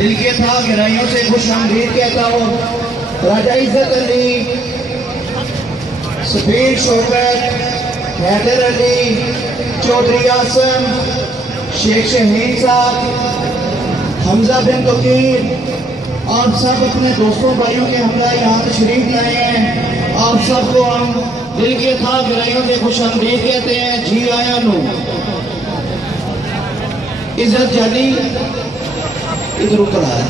दिल के था गहराइयों से खुशामदीद कहता हूँ। राजा इज्जत अली, सफीर शौकत, हैदर अली, चौधरी आसम, शेख शहीन साहब, हमजा बिन तकीर, आप सब अपने दोस्तों भाइयों के हमरा यहाँ तशरीफ लाए हैं। आप सबको हम दिल के था गहराइयों से खुशामदीद कहते हैं। जी आया नू इज्जत जानी इधर उतर आया।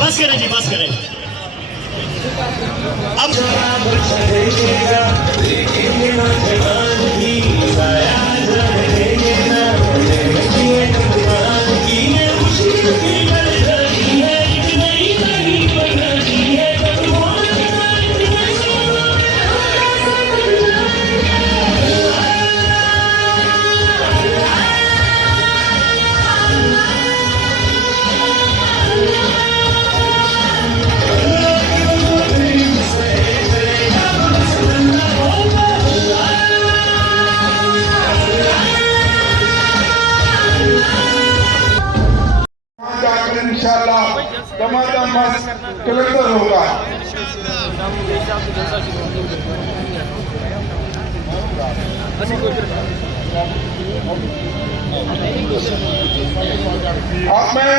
बस करें जी, बस करें। अब इंशाअल्लाह दमादम कलेक्टर होगा। अब मैं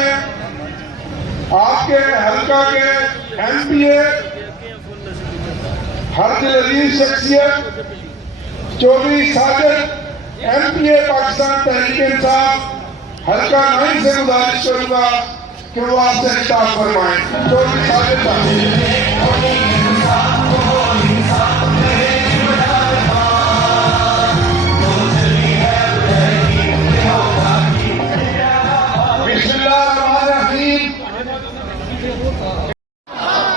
आपके हल्का के MPA हरदिल अजीज शख्सियत चौधरी साजिद MPA पाकिस्तान तहरीक इंसाफ हल्का 9 से गुजारिश करूंगा कि वो आपसे खिताब फरमाएं। चौधरी साजिद बिस्मिल्लाहिर्रहमानिर्रहीम।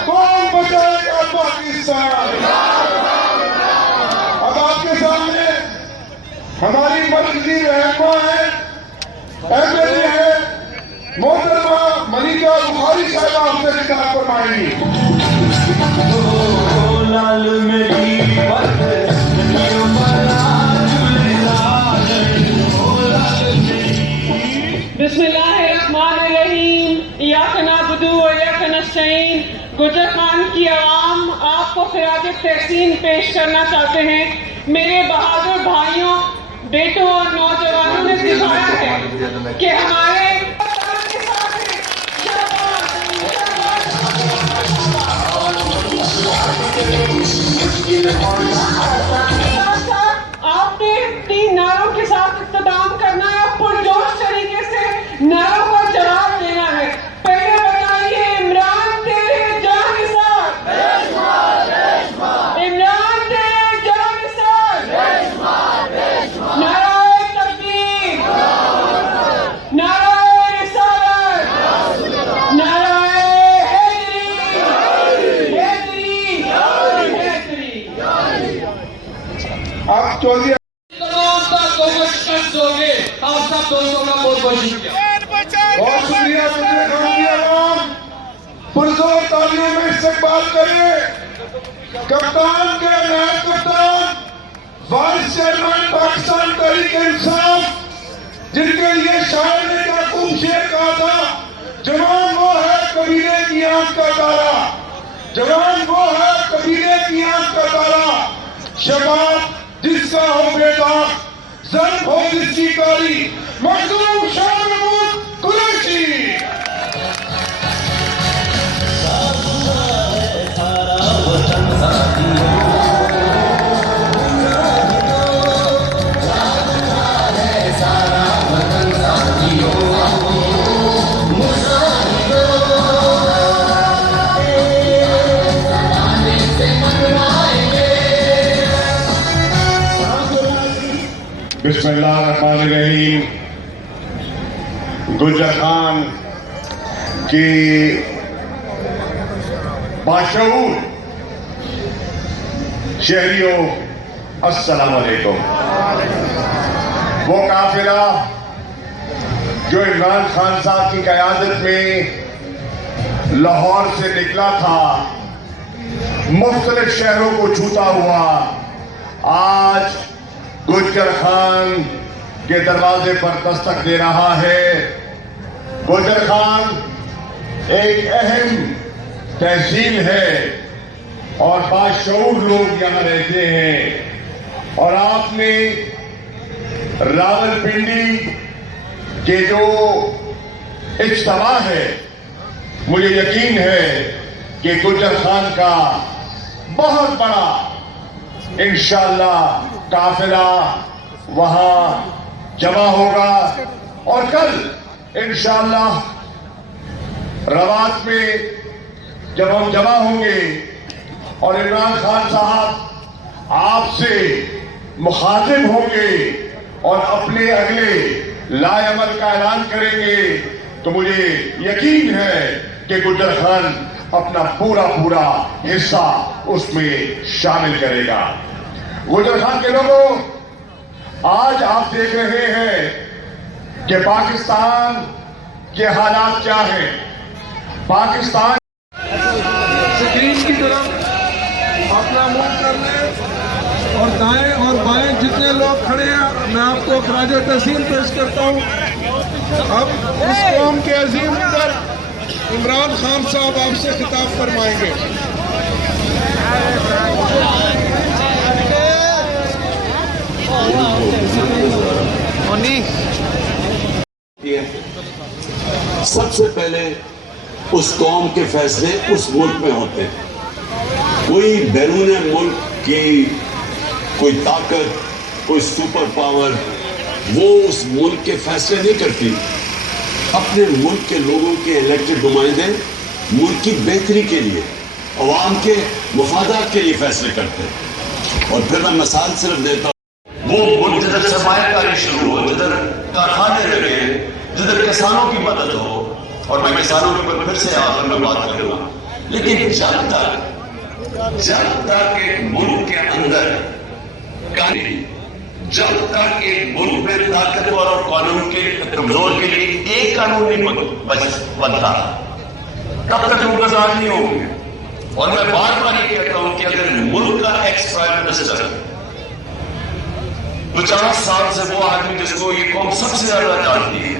कौन बचाएगा पाकिस्तान? अब आपके सामने हमारी मर्कजी रहनुमा है, MLA है मोहतरमा मलिका बुखारी साहब, आपसे खिताब फरमाएंगी। बिस्मिल्लाहिर्रहमानिर्रहीम। इय्याका नअबुदु व इय्याका नस्तईन। गुजर खान की आवाम आपको खिराज तहसीन पेश करना चाहते हैं। मेरे बहादुर भाइयों, बेटों और नौजवानों ने दिखाया है कि हमारे इस्तकबाल करें कप्तान के नायब कप्तान वाइस चेयरमैन पाकिस्तान तहरीक इंसाफ, जिनके लिए शायर ने क्या खूब शेर कहा था, जवान वो है कबीले की आंख का तारा, जवान वो है कबीले की आंख का तारा, शबाब जिसका हो बेदाग, जर्फ हो जिसकी कारी, मखदूम शाह महमूद कुरैशी। बिस्मिल्लाहिर्रहमानिर्रहीम। गुलजार खान की बाशऊर शहरियों अस्सलाम वालेकुम। वो काफिला जो इमरान खान साहब की क़यादत में लाहौर से निकला था, मुख्तलिफ शहरों को छूता हुआ आज गुलजार खान के दरवाजे पर दस्तक दे रहा है। गुलजार खान एक अहम तहसील है और बाशऊर लोग यहां रहते हैं, और आपने रावलपिंडी के जो इज्तिमा है, मुझे यकीन है कि गुलजार खान का बहुत बड़ा इंशाअल्लाह काफिला वहां जमा होगा, और कल इंशाअल्लाह रवात में जब हम जमा होंगे और इमरान खान साहब आपसे मुखातिब होंगे और अपने अगले लाएअमल का ऐलान करेंगे, तो मुझे यकीन है कि गुलजार खान अपना पूरा हिस्सा उसमें शामिल करेगा। गुलजार खान के लोगों, आज आप देख रहे हैं कि पाकिस्तान के हालात क्या हैं। पाकिस्तान स्क्रीन की तरफ अपना मुंह कर लें, और दाएं और बाएं जितने लोग खड़े हैं मैं आपको खराज तहसीन पेश करता हूं। अब इस कौम के अजीम लीडर इमरान खान साहब आपसे खिताब फरमाएंगे। सबसे पहले उस कौम के फैसले उस मुल्क में होते हैं। कोई बैरून मुल्क की कोई ताकत, कोई सुपर पावर वो उस मुल्क के फैसले नहीं करती। अपने मुल्क के लोगों के इलेक्टेड नुमाइंदे मुल्क की बेहतरी के लिए, अवाम के मफादात के लिए फैसले करते हैं। और फिर मैं मिसाल सिर्फ देता हूँ, वो मुल्क जिधर सरमायाकारी शुरू हो, जिधर कारखाने लगे, जिधर किसानों की मदद हो, और मैं किसानों के ऊपर फिर से आखिर में बात करूंगा, लेकिन जब तक एक मुल्क के अंदर जब तक एक मुल्क में ताकतवर और कानून के कमजोर के लिए एक कानून नहीं बनता, तब तक लोग आजाद नहीं होंगे। और मैं बार बार ये कहता हूं कि अगर मुल्क का एक्स प्राइम मिनिस्टर 50 साल से वो आदमी जिसको ये कौम सबसे ज्यादा जानती है,